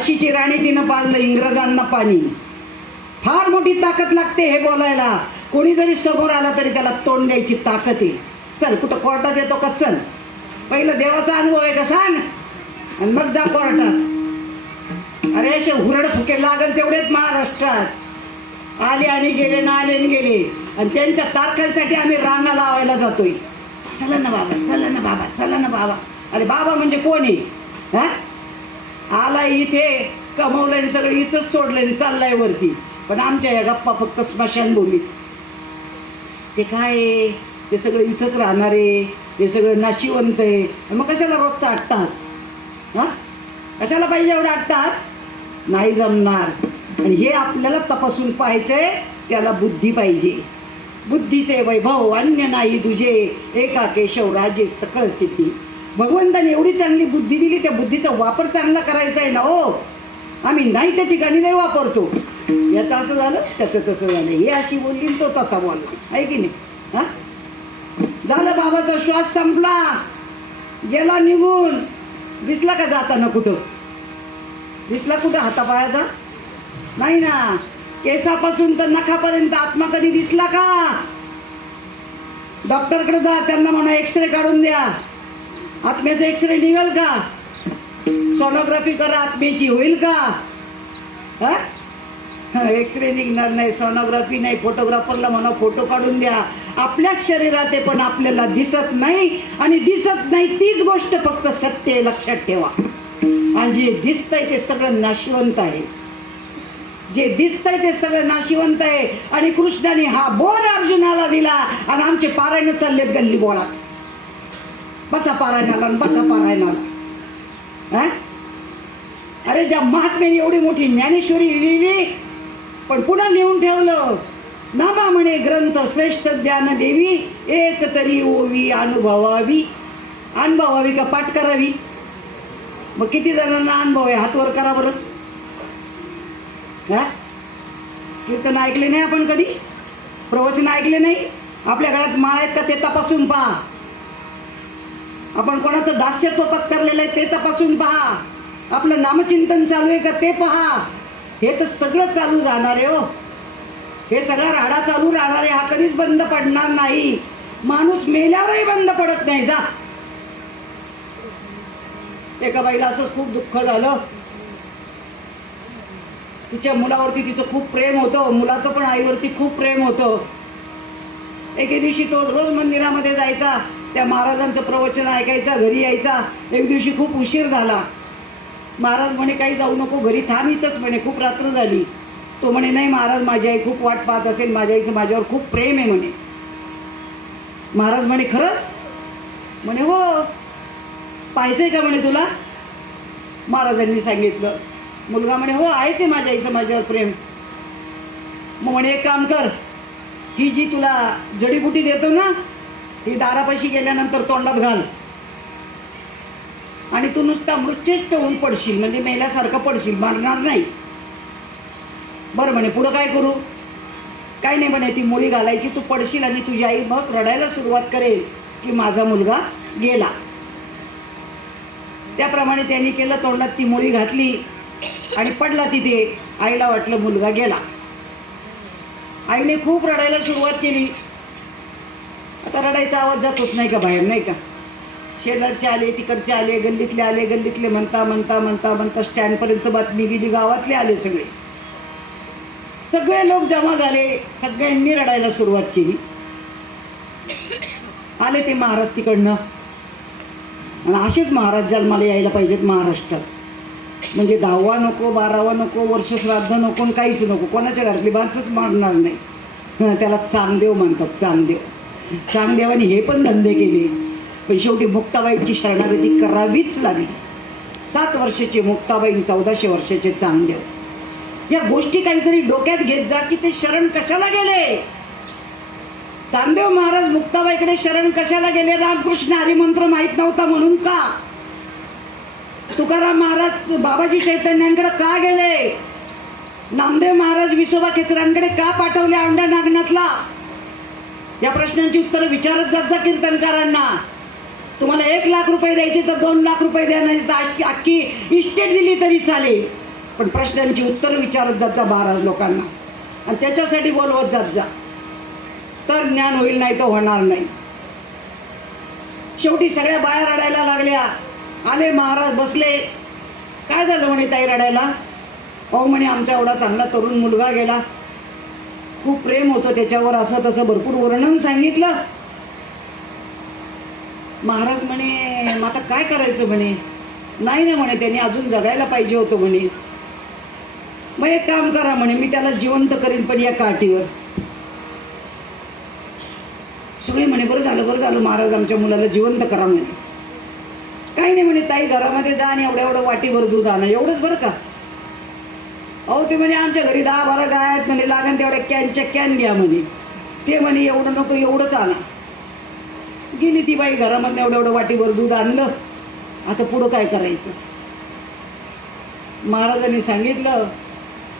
झाशीची राणी तिनं पाजलं इंग्रजांना पाणी. फार मोठी ताकद लागते हे बोलायला. कोणी जरी समोर आला तरी त्याला तोंड द्यायची ताकद आहे. चल कुठं कोर्टात येतो का? चल पहिलं देवाचा अनुभव आहे का सांग, आणि मग जा कोर्टात. अरे असे हुरड फुके लागल तेवढेच महाराष्ट्रात आले आणि गेले ना आले आणि गेले, आणि त्यांच्या तारखांसाठी आम्ही रांगा लावायला जातोय. चला ना बाबा, चला ना बाबा, चला ना बाबा. अरे बाबा म्हणजे कोण आहे? हा आला इथे कमवलंय सगळं इथंच सोडलंय चाललंय वरती. पण आमच्या या गप्पा फक्त स्मशानभूमीत. ते काय आहे, ते सगळं इथंच राहणार आहे, ते सगळं नाशिवंत आहे. मग कशाला रोजचा 8 तास? हां कशाला पाहिजे एवढा 8 तास? नाही जमणार. आणि हे आपल्याला तपासून पाहायचंय, त्याला बुद्धी पाहिजे. बुद्धीचे वैभव अन्य नाही तुझे, एका केशव राजे सकळ सिद्धी. भगवंताने एवढी चांगली बुद्धी दिली, त्या बुद्धीचा वापर चांगला करायचा आहे ना हो. आम्ही नाही त्या ठिकाणी नाही वापरतो. याचं असं झालं, त्याचं तसं झालं, हे अशी बोलली तो तसा बोलला, आहे की नाही? हां झालं, बाबाचा श्वास संपला, गेला निघून. दिसला का जाताना? कुठं दिसला? कुठं हातापायाचा? नाही ना. केसापासून तर नखापर्यंत आत्मा कधी दिसला का? डॉक्टरकडे जा, त्यांना म्हणा एक्सरे काढून द्या. आत्म्याचा एक्सरे निघेल का? सोनोग्राफी करा, आत्म्याची होईल का? हा एक्सरे निघणार नाही, सोनोग्राफी नाही. फोटोग्राफरला म्हणा फोटो काढून द्या. आपल्याच शरीरात आहे पण आपल्याला दिसत नाही, आणि दिसत नाही तीच गोष्ट फक्त सत्य आहे, लक्षात ठेवा. आणि जे दिसतंय ते सगळं नाशिवंत आहे. जे दिसतंय ते सगळं नाशिवंत आहे. आणि कृष्णाने हा बोध अर्जुनाला दिला, आणि आमचे पारायण चाललेत गल्ली बोळात. बसा पारायणाला, बसा पारायणाला. अरे ज्या महात्म्याने एवढी मोठी ज्ञानेश्वरी लिहिली, पण पुन्हा लिहून ठेवलं, नामा म्हणे ग्रंथ श्रेष्ठ ज्ञान देवी, एक तरी ओवी अनुभवावी. अनुभवावी का पाठ करावी? मग किती जणांना अनुभव आहे? हात वर करा बरं. कीर्तन ऐकले नाही आपण कधी? प्रवचन ऐकले नाही? आपल्या घरात माळ आहेत का ते तपासून पहा. आपण कोणाचं दास्यत्व पत्करलेलं आहे ते तपासून पहा. आपलं नामचिंतन चालू आहे का ते पहा. हे तर सगळं चालू जाणार आहे हो. हे सगळा राडा चालू राहणार आहे, हा कधीच बंद पडणार नाही. माणूस मेल्यावरही बंद पडत नाही. जा. एका बाईला असं खूप दुःख झालं. तिच्या मुलावरती तिचं खूप प्रेम होतं, मुलाचं पण आईवरती खूप प्रेम होतं. एके दिवशी तो रोज मंदिरामध्ये जायचा, त्या महाराजांचं प्रवचन ऐकायचा, घरी यायचा. एक दिवशी खूप उशीर झाला. महाराज म्हणे काही जाऊ नको, घरी थांब इथंच म्हणे, खूप रात्र झाली. तो म्हणे नाही महाराज, माझी आई खूप वाट पाहत असेल, माझ्या आईचं माझ्यावर खूप प्रेम आहे म्हणे. महाराज म्हणे खरंच? म्हणे हो. पाहायचंय का म्हणे तुला? महाराजांनी सांगितलं. मुलगा म्हणे हो आहेच आहे माझ्या आईचं माझ्यावर प्रेम. मग म्हणे एक काम कर, ही जी तुला जडीबुटी देतो ना, ही दारापाशी गेल्यानंतर तोंडात घाल, आणि तू नुसता मृत्युष्ट होऊन पडशील, म्हणजे मेल्यासारखं पडशील, मरणार नाही. बरं म्हणे पुढं काय करू? काय नाही म्हणे, ती मुळी घालायची, तू पडशील आणि तुझी आई मग रडायला सुरुवात करेल की माझा मुलगा गेला. त्याप्रमाणे त्यांनी केलं. तोंडात ती मुळी घातली आणि पडला तिथे. आईला वाटलं मुलगा गेला. आईने खूप रडायला सुरुवात केली. आता रडायचा आवाज जातोच नाही का बाहेर, नाही का? शेजारचे आले, तिकडचे आले, गल्लीतले आले, गल्लीतले म्हणता म्हणता म्हणता म्हणता स्टँडपर्यंत बातमी गेली, गावातले आले, सगळे लोक जमा झाले. सगळ्यांनी रडायला सुरुवात केली. आले ते महाराज तिकडनं. आणि असेच महाराज जन्माला यायला पाहिजेत महाराष्ट्रात. म्हणजे 10वा नको, 12वा नको, वर्ष श्राद्ध नको, काहीच नको. कोणाच्या घरातली माणसंच मारणार नाही. त्याला चांगदेव म्हणतात. चांगदेवाने हे पण धंदे केले, पण शेवटी मुक्ताबाईंची शरणागती करावीच लागली. 7 वर्षाचे मुक्ताबाई, 1400 वर्षाचे चांगदेव. या गोष्टी काहीतरी डोक्यात घेत जा की ते शरण कशाला गेले. चांगदेव महाराज मुक्ताबाईकडे शरण कशाला गेले? रामकृष्ण हरिमंत्र माहीत नव्हता म्हणून का? तुकाराम महाराज बाबाजी चैतन्यांकडे का गेले? नामदेव महाराज विसोबा खेचरांकडे का पाठवले औंढ्या नागनाथला? या प्रश्नांची उत्तरं विचारत जात जा कीर्तनकारांना. तुम्हाला 1 लाख रुपये द्यायचे तर 2 लाख रुपये द्या, नाही तर अख्खी इस्टेट दिली तरी चालेल. पण प्रश्नांची उत्तर विचारत जात जा महाराज लोकांना, आणि त्याच्यासाठी बोलवत जात जा, तर ज्ञान होईल, नाही तर होणार नाही. शेवटी सगळ्या बाया रडायला लागल्या. आले महाराज, बसले. काय झालं म्हणे ताई रडायला? अहो म्हणे आमचा एवढा चांगला तरुण मुलगा गेला, खूप प्रेम होतं त्याच्यावर, असं तसं भरपूर वर्णन सांगितलं. महाराज म्हणे मग आता काय करायचं म्हणे? नाही ना म्हणे, त्यांनी अजून जगायला पाहिजे होतं म्हणे. मग एक काम करा म्हणे, मी त्याला जिवंत करीन पण या काठीवर. सगळे म्हणे बरं झालं महाराज, आमच्या मुलाला जिवंत करा म्हणे. काही नाही म्हणे ताई, घरामध्ये जा आणि एवढं वाटीभर दूध आणा, एवढंच बरं का. अहो ते म्हणे आमच्या घरी 10-12 गाय आहेत म्हणे, लागेल तेवढ्या कॅनच्या कॅन घ्या म्हणे. ते म्हणे एवढं नको, एवढंच आणा. गेली ती बाई, घरामध्ये एवढं वाटीभर दूध आणलं. आता पुढं काय करायचं? महाराजांनी सांगितलं,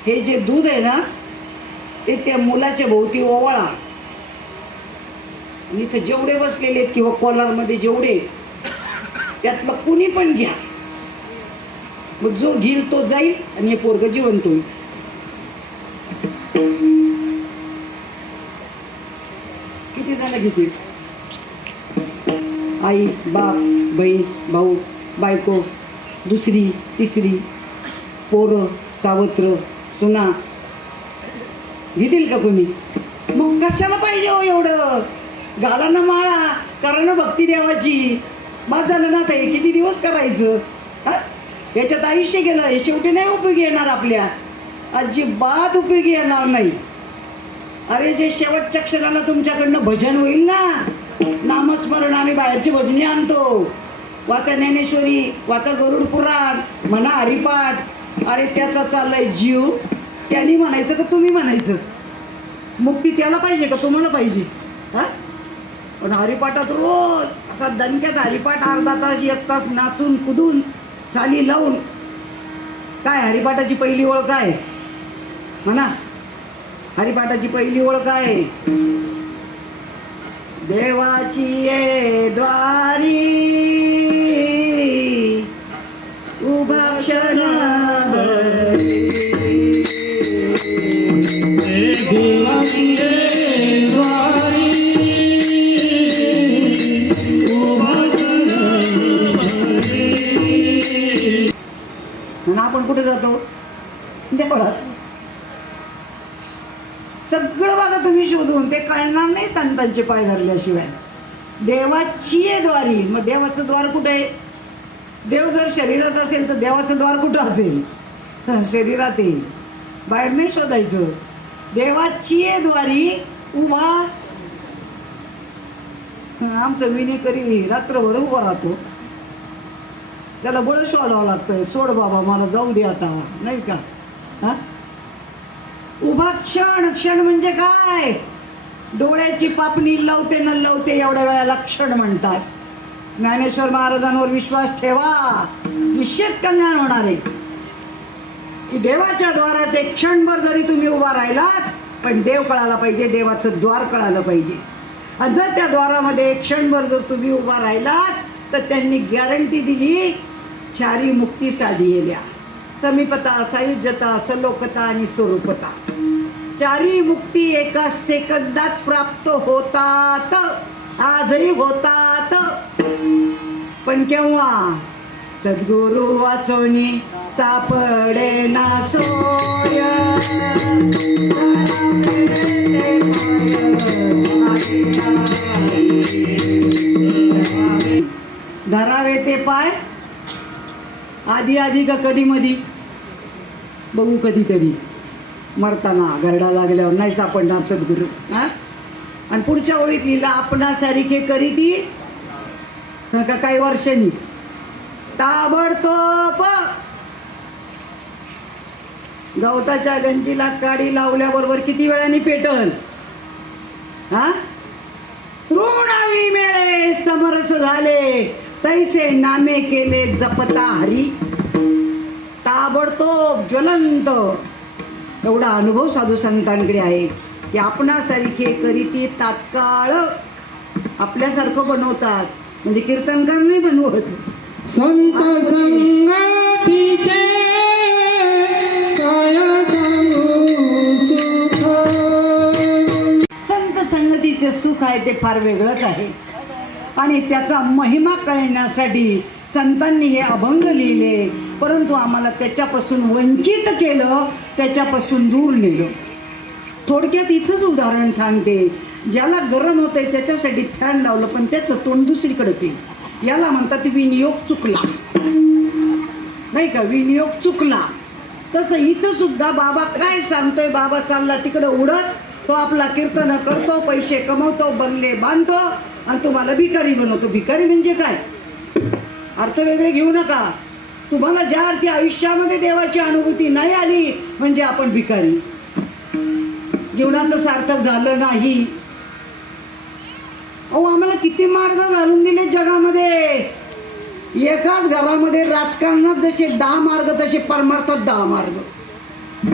हे जे दूध आहे ना ते त्या मुलाच्या भोवती ओवाळा. इथं जेवढे बसलेले आहेत किंवा कोलारमध्ये जेवढे, त्यातलं कुणी पण घ्या. मग जो घेईल तो जाईल आणि हे पोरगं जिवंत होईल. किती जण घेतील? आई, बाप, बहीण, भाऊ, बायको, दुसरी, तिसरी, पोरं, सावत्र, सुना, घेतील का कोणी? मग कशाला पाहिजे हो एवढं? घाला ना माळा, करा ना भक्ती देवाची. बाद झालं ना, ते किती दिवस करायचं? हा, याच्यात आयुष्य गेलं, हे शेवटी नाही उपयोगी येणार, आपल्या अजिबात उपयोगी येणार नाही. अरे जे शेवटच्या क्षणाला तुमच्याकडनं भजन होईल ना, नामस्मरण, आम्ही बाहेरची भजनी आणतो, वाचा ज्ञानेश्वरी, वाचा गरुड पुराण, म्हणा हरिपाठ. अरे त्याचा चाललाय जीव, त्यांनी म्हणायचं का तुम्ही म्हणायचं? मुक्ती त्याला पाहिजे का तुम्हाला पाहिजे? हा, पण हरिपाठात रोज असा दणक्यात हरिपाठ, अर्धा तास 1 तास नाचून कुदून चाली लावून. काय हरिपाठाची पहिली ओळ काय म्हणा? हरिपाठाची पहिली ओळ काय? देवाची ये द्वारी उभा क्षण देवाची ये द्वारी उभा क्षण. आपण कुठे जातो? देवळात. सगळं बघा तुम्ही शोधून, ते कळणार नाही संतांचे पाय धरल्याशिवाय. देवाची आहे द्वारी. मग देवाचं द्वार कुठे आहे? देव जर शरीरात असेल तर देवाचं द्वार कुठं असेल? शरीरात येईल, बाहेर नाही शोधायचं. देवाची आहे द्वारी उभा. आमचं विनीकरी रात्रभर उभा राहतो, त्याला बळ शोधावं लागतं. सोड बाबा, मला जाऊ दे आता, नाही का? हा, उभा क्षण. क्षण म्हणजे काय? डोळ्याची पापणी लावते न लावते एवढ्या वेळाला क्षण म्हणतात. ज्ञानेश्वर महाराजांवर विश्वास ठेवा, निश्चित कल्याण होणार आहे. की देवाच्या द्वारात एक क्षणभर जरी तुम्ही उभा राहिलात, पण देव कळायला पाहिजे, देवाचं द्वार कळालं पाहिजे. आणि जर त्या द्वारामध्ये एक क्षणभर जर तुम्ही उभा राहिलात, तर त्यांनी गॅरंटी दिली, चारी मुक्ती साधिल्या. समीपता, सायुज्यता, सलोकता आणि स्वरूपता. चारी मुक्ती एका सेकंदात प्राप्त होतात, आजही होतात. पण केव्हा? सद्गुरु वाचोनी सापडे ना सोय. धरावे ते पाय आधी आधी का कधी मधी? बघू कधीतरी, मरताना गरडा लागल्यावर नाही सापडणार सद्गुरू. हा, आणि पुढच्या ओळीत लिहिलं, आपणासारखे करीती का काही वर्षांनी ताबडतोब. गवताच्या गंजीला काडी लावल्याबरोबर किती वेळाने पेटल? हा, तृणावी मेळे समरस झाले, तैसे नामे केले जपता हरी. ताबडतोब, ज्वलंत. एवढा अनुभव साधू संतांकडे आहे की आपणासारखे करीती तात्काळ आपल्यासारखं बनवतात. म्हणजे कीर्तनकार नाही बनवत, संत संगतीचे सुख आहे ते फार वेगळंच आहे. आणि त्याचा महिमा कळण्यासाठी संतांनी हे अभंग लिहिले, परंतु आम्हाला त्याच्यापासून वंचित केलं, त्याच्यापासून दूर नेलं. थोडक्यात इथंच उदाहरण सांगते. ज्याला गरम होतंय त्याच्यासाठी फॅन लावलं, पण त्याचं तोंड दुसरीकडेच आहे. याला म्हणतात विनियोग चुकला, नाही का? विनियोग चुकला. तसं इथं सुद्धा बाबा काय सांगतोय, बाबा चालला तिकडं उडत, तो आपला कीर्तन करतो, पैसे कमवतो, बंगले बांधतो आणि तुम्हाला भिकारी बनवतो. भिकारी म्हणजे काय? अर्थ वेगळे घेऊ नका. तुम्हाला ज्या अर्थी आयुष्यामध्ये देवाची अनुभूती नाही आली म्हणजे आपण भिकारी, जीवनाचं सार्थक झालं नाही. अहो, आम्हाला किती मार्ग घालून दिले जगामध्ये. एकाच घरामध्ये राजकारणात जसे 10 मार्ग तसे परमार्थात 10 मार्ग.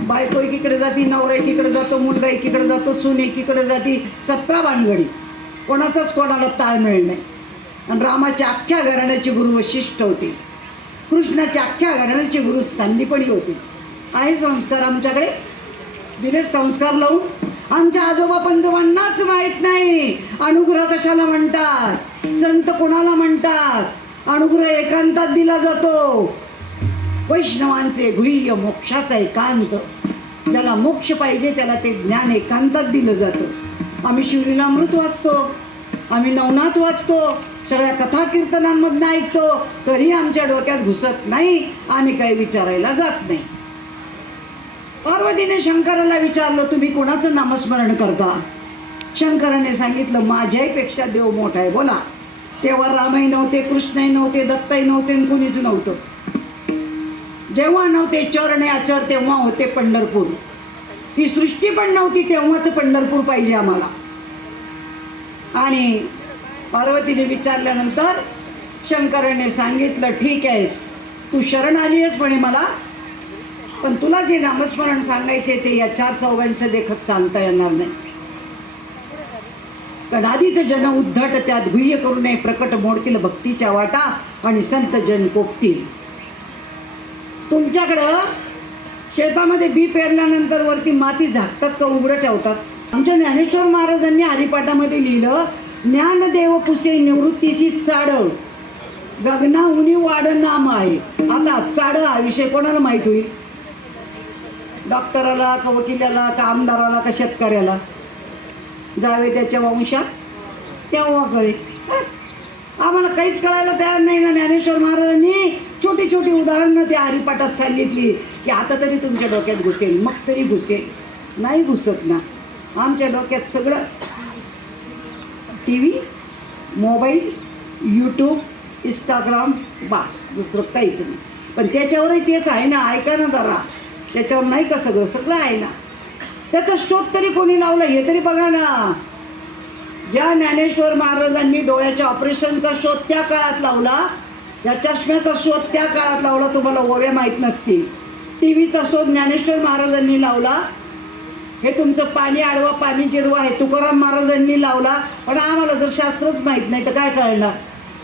बायको एकीकडे जाती, नवरा एकीकडे जातो, मुलगा एकीकडे जातो, सून एकीकडे जाती, 17 भानगडी. कोणाचाच कोणाला ताळमेळ नाही. आणि रामाच्या अख्ख्या घराण्याचे गुरु वशिष्ठ होते, कृष्णाच्या अख्ख्या घराण्याचे गुरु सांदीपणी होते. आहे संस्कार आमच्याकडे, दिले संस्कार लावून. आमच्या आजोबा पंजोबांनाच माहीत नाही अनुग्रह कशाला म्हणतात, संत कोणाला म्हणतात. अनुग्रह एकांतात दिला जातो. वैष्णवांचे गुह्य मोक्षाचा एकांत. ज्याला मोक्ष पाहिजे त्याला ते ज्ञान एकांतात दिलं जातं. आम्ही शिवलीलामृत वाचतो, आम्ही नवनाथ वाचतो, सगळ्या कथा कीर्तनांमधनं ऐकतो, तरी आमच्या डोक्यात घुसत नाही. आम्ही काही विचारायला जात नाही. पार्वतीने शंकराला विचारलं, तुम्ही कोणाचं नामस्मरण करता? शंकराने सांगितलं, माझ्यापेक्षा देव मोठा आहे. बोला. तेव्हा रामही नव्हते, कृष्णही नव्हते, दत्तही नव्हते, कुणीच नव्हतं. जेव्हा नव्हते चरणे आचर तेव्हा होते पंढरपूर. ही सृष्टी पण नव्हती तेव्हाच पंढरपूर पाहिजे आम्हाला. आणि पार्वतीने विचारल्यानंतर शंकराने सांगितलं, ठीक आहेस, तू शरण आली आहेस म्हणे मला, पण तुला जे नामस्मरण सांगायचे ते या 4 चौघांचं देखत सांगता येणार नाही. कारण आधीचं जन उद्धट त्यात गुह्य करू नये, प्रकट मोडतील भक्तीच्या वाटा आणि संत जन कोपतील. तुमच्याकडं शेतामध्ये बी पेरल्यानंतर वरती माती झाकतात का उघडं ठेवतात? आमच्या ज्ञानेश्वर महाराजांनी हरिपाठामध्ये लिहिलं, ज्ञानदेव पुसे निवृत्तीशी चाड, गगना उनी वाड नाम आहे. आता चाड हा विषय कोणाला माहीत होईल? डॉक्टराला का वकिलाला का आमदाराला का शेतकऱ्याला? जावे त्याच्या वंशात तेव्हा कळे. आम्हाला काहीच कळायला तयार नाही ना. ज्ञानेश्वर महाराजांनी छोटी छोटी उदाहरणं त्या हरिपाठात सांगितली की आता तरी तुमच्या डोक्यात घुसेल, मग तरी घुसेल. नाही घुसत ना. आमच्या डोक्यात सगळं TV, मोबाईल, यूट्यूब, इंस्टाग्राम, बास, दुसरं काहीच नाही. पण त्याच्यावरही तेच आहे ना. ऐका ना जरा, त्याच्यावर नाही का सगळं सगळं आहे ना. त्याचा शोध तरी कोणी लावला हे तरी बघा ना. ज्या ज्ञानेश्वर महाराजांनी डोळ्याच्या ऑपरेशनचा शोध त्या काळात लावला, या चष्म्याचा शोध त्या काळात लावला, तुम्हाला ओव्या माहीत नसतील. टीव्हीचा शोध ज्ञानेश्वर महाराजांनी लावला. हे तुमचं पाणी आडवा पाणी जिरवा आहे तुकाराम महाराजांनी लावला. पण आम्हाला जर शास्त्रच माहीत नाही तर काय कळणार?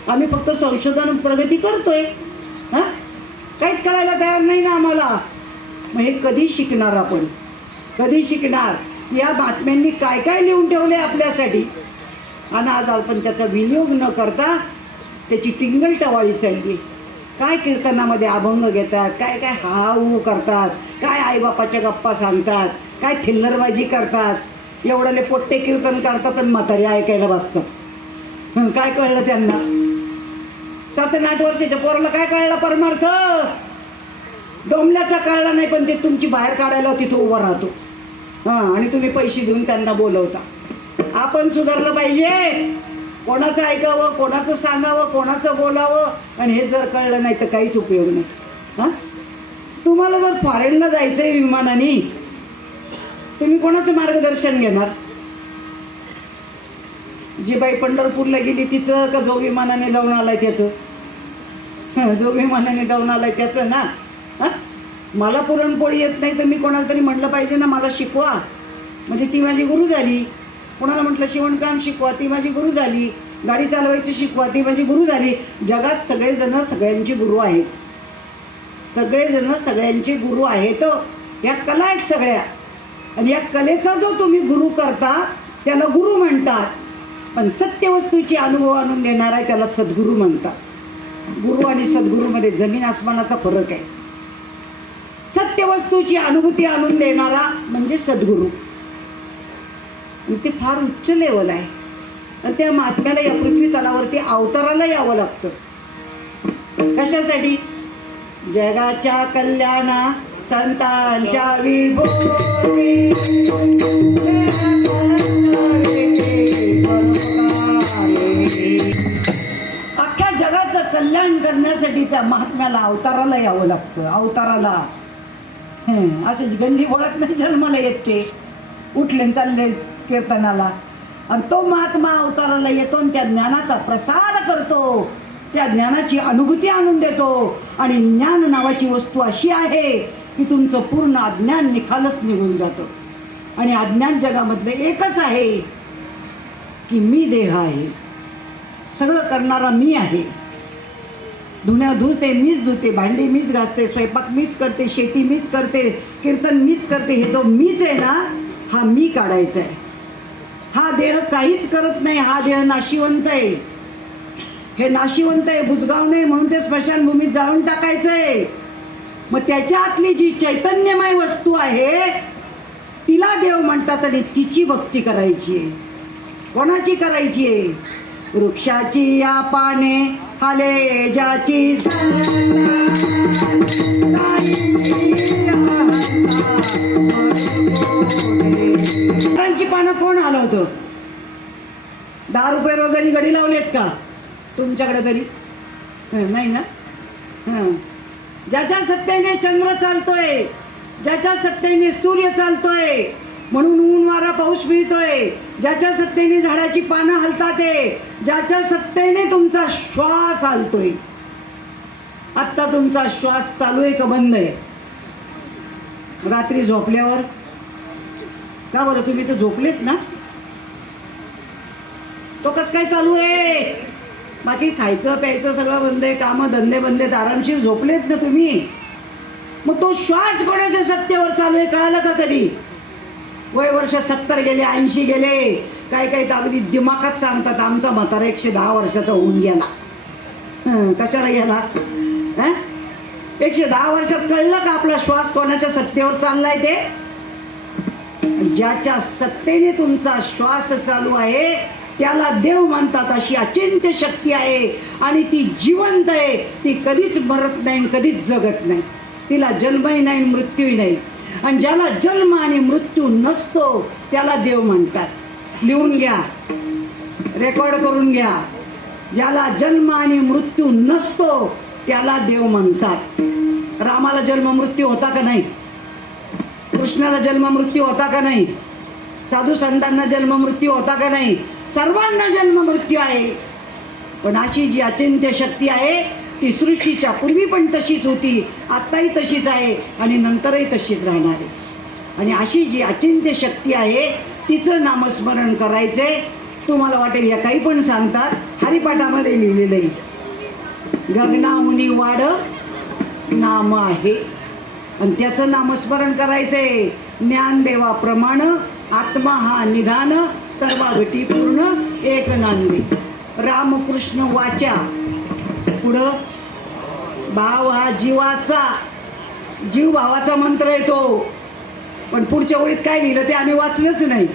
आम्ही फक्त संशोधन प्रगती करतोय. हां, काहीच कळायला तयार नाही ना आम्हाला. मग हे कधी शिकणार आपण? कधी शिकणार? या बातम्यांनी काय काय लिहून ठेवले आपल्यासाठी, आणि आज आपण त्याचा विनियोग न करता त्याची टिंगल टवाळी चालली. काय कीर्तनामध्ये अभंग घेतात, काय काय हाऊ करतात, काय आईबापाच्या गप्पा सांगतात, काय थिल्लरबाजी करतात. एवढ्याले पोट्टे कीर्तन करतात आणि म्हातारी ऐकायला बसतात. काय कळलं त्यांना? 7 आणि 8 वर्षाच्या पोराला काय कळला परमार्थ? डोंबल्याचा कळला नाही, पण ते तुमची बाहेर काढायला तिथं उभं राहतो. हां, आणि तुम्ही पैसे देऊन त्यांना बोलवता. आपण सुधारलं पाहिजे. कोणाचं ऐकावं, कोणाचं सांगावं, कोणाचं बोलावं, आणि हे जर कळलं नाही तर काहीच उपयोग नाही. हां, तुम्हाला जर फॉरेनला जायचं आहे विमानाने, तुम्ही कोणाचं मार्गदर्शन घेणार? जी बाई पंढरपूरला गेली तिचं, का जो विमानाने जाऊन आलाय त्याचं? जो विमानाने जाऊन आलाय त्याचं ना. हां, मला पुरणपोळी येत नाही तर मी कोणाला तरी म्हटलं पाहिजे ना मला शिकवा, म्हणजे ती माझी गुरु झाली. कोणाला म्हटलं शिवणकाम शिकवा, ती माझी गुरु झाली. गाडी चालवायची शिकवा, ती माझी गुरु झाली. जगात सगळेजण सगळ्यांचे गुरु आहेत. सगळेजण सगळ्यांचे गुरु आहेत. या कला आहेत सगळ्या, आणि या कलेचा जो तुम्ही गुरु करता त्याला गुरु म्हणतात. पण सत्य वस्तूची अनुभव आणून देणारा आहे त्याला सद्गुरू म्हणतात. गुरु आणि सद्गुरूमध्ये जमीन आसमानाचा फरक आहे. सत्य वस्तूची अनुभूती आणून देणारा म्हणजे सद्गुरू. आणि ते फार उच्च लेवल आहे. आणि त्या महात्म्याला या पृथ्वी तलावरती अवताराला यावं लागतं. कशासाठी? जगाच्या कल्याणा संतांच्या विभूती अख्ख्या जगाचं कल्याण करण्यासाठी त्या महात्म्याला अवताराला यावं लागतं. अवताराला असे गल्ली बोळत नाही जन्माला येत ते, उठले चालले कीर्तनाला. आणि तो महात्मा अवताराला येतो आणि त्या ज्ञानाचा प्रसार करतो, त्या ज्ञानाची अनुभूती आणून देतो. आणि ज्ञान नावाची वस्तू अशी आहे की तुमचं पूर्ण अज्ञान निखालस निघून जातं. आणि अज्ञान जगामधलं एकच आहे की मी देह आहे, सगळं करणारा मी आहे. धुण्या धुते मीच धुते, भांडी मीच घासते, स्वयंपाक मीच करते, शेती मीच करते, कीर्तन मीच करते. हे जो मीच आहे ना, हा मी काढायचा आहे. हा देह काहीच करत नाही. हा देह नाशिवंत आहे. हे नाशिवंत आहे, बुजगाव नाही, म्हणून ते स्मशानभूमीत जाळून टाकायचंय. मग त्याच्या आतली जी चैतन्यमय वस्तू आहे तिला देव म्हणतात. आणि तिची भक्ती करायची आहे. कोणाची करायची आहे? वृक्षाची या पाने हाले ज्याची झाडांची पानं कोण हलवतं? 10 रुपये रोजानी गडी लावलेत का तुमच्याकडे तरी? नाही ना. ज्याच्या सत्तेने चंद्र चालतोय, ज्याच्या सत्तेने सूर्य चालतोय, म्हणून ऊन वारा पाऊस मिळतोय, ज्याच्या सत्तेने झाडाची पानं हलतात, ज्याच्या सत्तेने तुमचा श्वास हलतोय. आत्ता तुमचा श्वास चालू आहे का बंद आहे? रात्री झोपल्यावर का बरं? तुम्ही तर झोपलेत ना. तो कसं काय चालू आहे? बाकी खायचं प्यायचं सगळं बंद आहे, कामं धंदे बंद आहेत, आरामशीर झोपलेत ना तुम्ही. मग तो श्वास कोणाच्या सत्तेवर चालू आहे कळालं का कधी? वय वर्ष 70 गेले, 80 गेले, काही काही तर अगदी दिमाखात सांगतात आमचा म्हातारा 110 वर्षाचा होऊन गेला. कशाला गेला? 110 वर्षात कळलं का आपला श्वास कोणाच्या सत्तेवर चाललाय ते? ज्याच्या सत्तेने तुमचा श्वास चालू आहे त्याला देव म्हणतात. अशी अचिंत्य शक्ती आहे आणि ती जिवंत आहे. ती कधीच मरत नाही, कधीच जगत नाही. तिला जन्मही नाही, मृत्यूही नाही. आणि ज्याला जन्म आणि मृत्यू नसतो त्याला देव म्हणतात. लिहून घ्या, रेकॉर्ड करून घ्या. ज्याला जन्म आणि मृत्यू नसतो त्याला देव म्हणतात. रामाला जन्म मृत्यू होता का नाही? कृष्णाला जन्म मृत्यू होता का नाही? साधू संतांना जन्म मृत्यू होता का नाही? सर्वांना जन्म मृत्यू आहे. पण अशी जी अचिंत्य शक्ती आहे ती सृष्टीच्या पूर्वी पण तशीच होती, आत्ताही तशीच आहे आणि नंतरही तशीच राहणार आहे. आणि अशी जी अचिंत्य शक्ती आहे तिचं नामस्मरण करायचंय. तुम्हाला वाटेल या काही पण सांगतात, हरिपाठामध्ये लिहिलेलं आहे गगनाहुनी वाढ नाम आहे आणि त्याचं नामस्मरण करायचंय. ज्ञानदेवाप्रमाण आत्मा हा निधान, सर्व घटी पूर्ण एक नांदी. रामकृष्ण वाचा. पुढं भाव हा जीवाचा, जीव भावाचा मंत्र आहे तो. पण पुढच्या ओळीत काय लिहिलं ते आम्ही वाचलंच नाही.